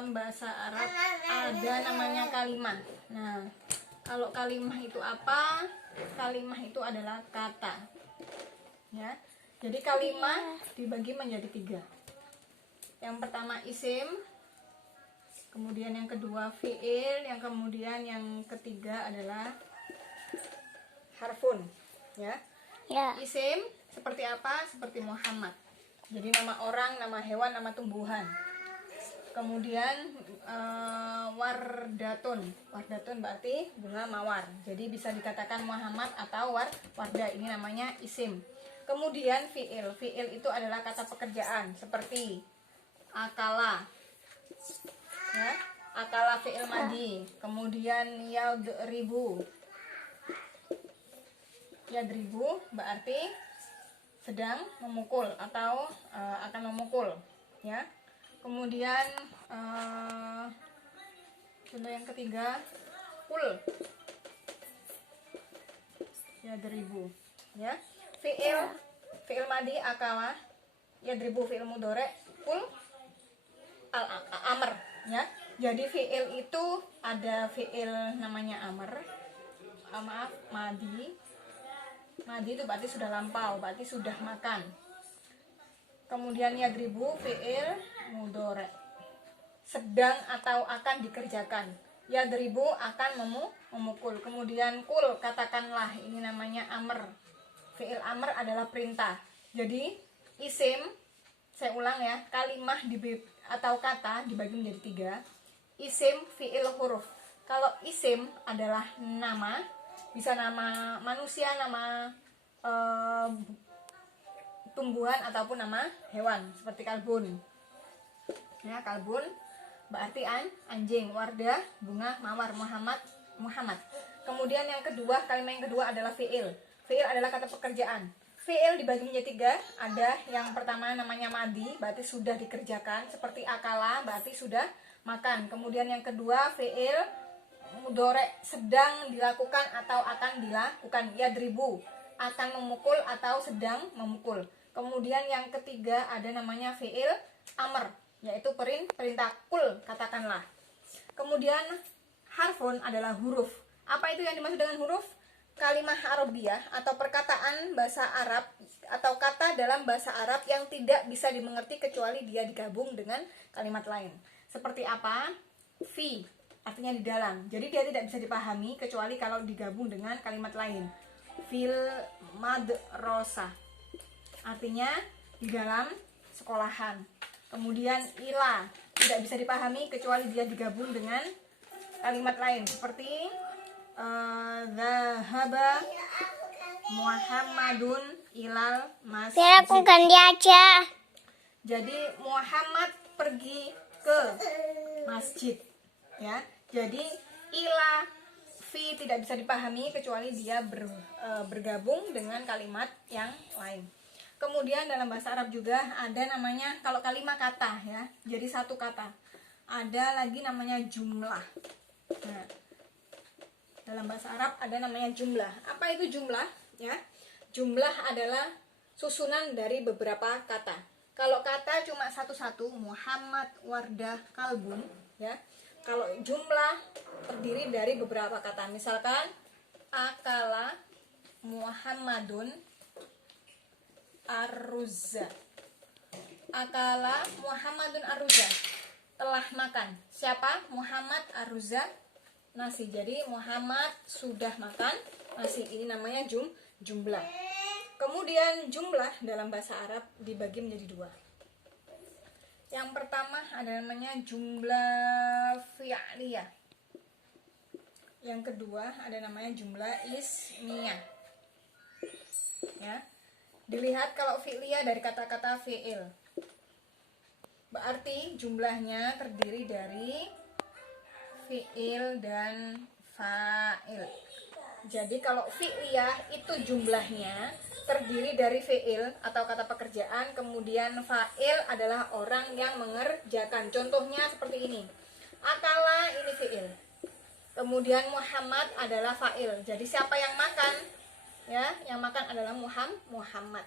dalam bahasa Arab ada namanya kalimah. Nah, kalau kalimah itu apa? Kalimah itu adalah kata. Ya. Jadi kalimah dibagi menjadi 3. Yang pertama isim, kemudian yang kedua fi'il, yang kemudian yang ketiga adalah harfun. Ya. Isim seperti apa? Seperti Muhammad. Jadi nama orang, nama hewan, nama tumbuhan. Kemudian wardatun. Wardatun berarti bunga mawar. Jadi bisa dikatakan Muhammad atau wardah. Ini namanya isim. Kemudian fi'il. Fi'il itu adalah kata pekerjaan seperti akala. Ya, akala fi'il madi. Kemudian yadribu. Yadribu berarti sedang memukul atau akan memukul, ya. Kemudian contoh yang ketiga kul, yadribu, ya. Fi'il madi akala, yadribu fi'il mudhari, kul amr, ya. Jadi fi'il itu ada fi'il namanya amr, madi. Madi itu berarti sudah lampau, berarti sudah makan. Kemudian yadribu fi'il mudhari, sedang atau akan dikerjakan. Yadribu akan memukul. Kemudian kul, katakanlah, ini namanya amr. Fi'il amr adalah perintah. Jadi isim, saya ulang ya, kalimah atau kata dibagi menjadi 3. Isim, fi'il, huruf. Kalau isim adalah nama, bisa nama manusia, nama tumbuhan ataupun nama hewan seperti kalbun. Ya, kalbun berarti anjing, wardah bunga mawar, Muhammad. Kemudian yang kedua, kalimat yang kedua adalah fi'il. Fi'il adalah kata pekerjaan. Fi'il dibagi menjadi 3. Ada yang pertama namanya madi, berarti sudah dikerjakan, seperti akala berarti sudah makan. Kemudian yang kedua fi'il mudhari, sedang dilakukan atau akan dilakukan. Yadribu, akan memukul atau sedang memukul. Kemudian yang ketiga ada namanya fi'il amr, yaitu perintah, kul, katakanlah. Kemudian harfun adalah huruf. Apa itu yang dimaksud dengan huruf? Kalimah Arabiyah atau perkataan bahasa Arab atau kata dalam bahasa Arab yang tidak bisa dimengerti kecuali dia digabung dengan kalimat lain. Seperti apa? Fi, artinya di dalam. Jadi dia tidak bisa dipahami kecuali kalau digabung dengan kalimat lain. Fil madrasah, artinya di dalam sekolahan. Kemudian ila, tidak bisa dipahami kecuali dia digabung dengan kalimat lain seperti zahaba Muhammadun ilal masjid. Biar aku ganti aja. Jadi Muhammad pergi ke masjid, ya. Jadi ila, fi tidak bisa dipahami kecuali dia bergabung dengan kalimat yang lain. Kemudian dalam bahasa Arab juga ada namanya, kalau kalimat kata, ya, jadi satu kata. Ada lagi namanya jumlah. Nah, dalam bahasa Arab ada namanya jumlah. Apa itu jumlah? Ya, jumlah adalah susunan dari beberapa kata. Kalau kata cuma satu-satu, Muhammad, wardah, kalbun, ya. Kalau jumlah terdiri dari beberapa kata. Misalkan akala Muhammadun aruzza. Akala Muhammadun aruzza, telah makan. Siapa? Muhammad, aruzza nasi. Jadi Muhammad sudah makan nasi. Ini namanya jumlah. Kemudian jumlah dalam bahasa Arab dibagi menjadi 2. Yang pertama ada namanya jumlah fi'liyah. Yang kedua ada namanya jumlah ismiyah. Ya. Dilihat kalau fi'liyah dari kata-kata fi'il. Berarti jumlahnya terdiri dari fi'il dan fa'il. Jadi kalau fi'liyah itu jumlahnya terdiri dari fi'il atau kata pekerjaan, kemudian fa'il adalah orang yang mengerjakan. Contohnya seperti ini. Akala ini fi'il. Kemudian Muhammad adalah fa'il. Jadi siapa yang makan? Ya, yang makan adalah Muhammad.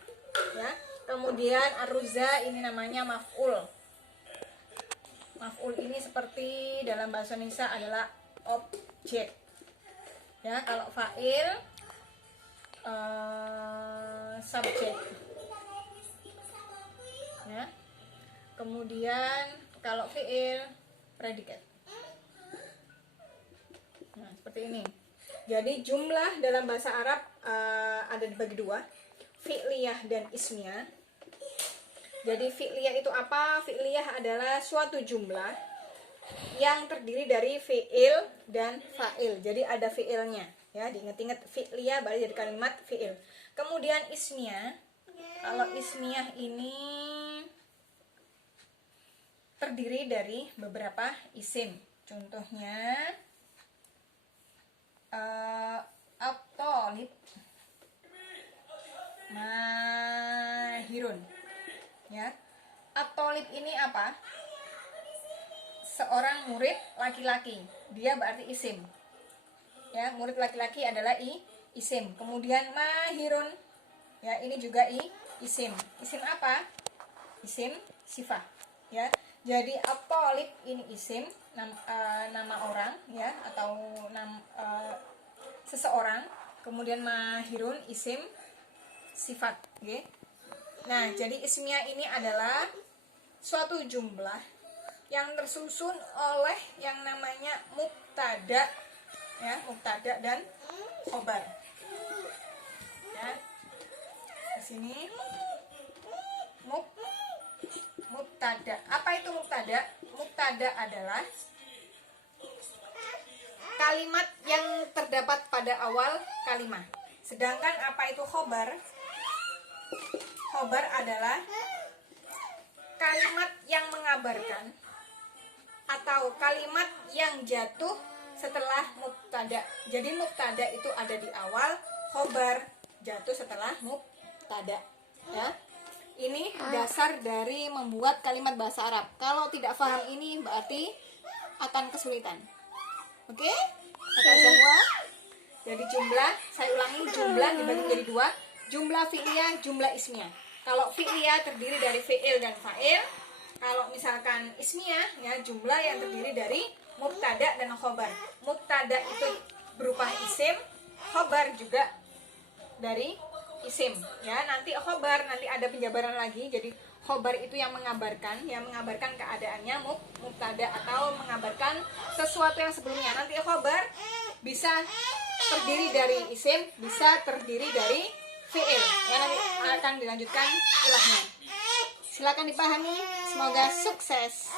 Ya. Kemudian aruzza ini namanya maf'ul. Maf'ul ini seperti dalam bahasa Indonesia adalah objek. Ya, kalau fa'il subjek. Ya. Kemudian kalau fi'il predikat. Nah, seperti ini. Jadi jumlah dalam bahasa Arab ada dibagi dua, fi'liyah dan ismiyah. Jadi fi'liyah itu apa? Fi'liyah adalah suatu jumlah yang terdiri dari fi'il dan fa'il. Jadi ada fi'ilnya, ya, diingat-ingat fi'liyah berarti dari kalimat fi'il. Kemudian ismiyah. Kalau ismiyah ini terdiri dari beberapa isim. Contohnya at-talib, mahirun. Ya, at-talib ini apa? Seorang murid laki-laki, dia berarti isim. Ya, murid laki-laki adalah isim. Kemudian mahirun, ya, ini juga isim. Isim apa? Isim sifat. Ya, jadi at-talib ini isim, nama orang, ya, atau seseorang. Kemudian mahirun isim sifat. Okay? Nah, jadi ismiyah ini adalah suatu jumlah yang tersusun oleh yang namanya mubtada, ya, mubtada dan khobar. Ya, di sini mubtada. Apa itu mubtada? Mubtada adalah kalimat yang terdapat pada awal kalimat. Sedangkan apa itu khobar? Khobar adalah kalimat yang mengabarkan atau kalimat yang jatuh setelah mubtada. Jadi mubtada itu ada di awal, khobar jatuh setelah mubtada. Ya. Ini dasar dari membuat kalimat bahasa Arab. Kalau tidak paham ini berarti akan kesulitan. Oke? Kata semua. Jadi jumlah, saya ulangi, jumlah dibagi menjadi dua, jumlah fi'liyah, jumlah ismiyah. Kalau fi'liyah terdiri dari fi'il dan fa'il. Kalau misalkan ismiyah, ya, jumlah yang terdiri dari mubtada dan khobar. Mubtada itu berupa isim, khobar juga dari isim. Ya, nanti khobar, nanti ada penjabaran lagi. Jadi khobar itu yang mengabarkan keadaannya mubtada atau mengabarkan sesuatu yang sebelumnya. Nanti khobar bisa terdiri dari isim, bisa terdiri dari fi'il. Ya, nanti akan dilanjutkan ilahnya. Silakan dipahami, semoga sukses.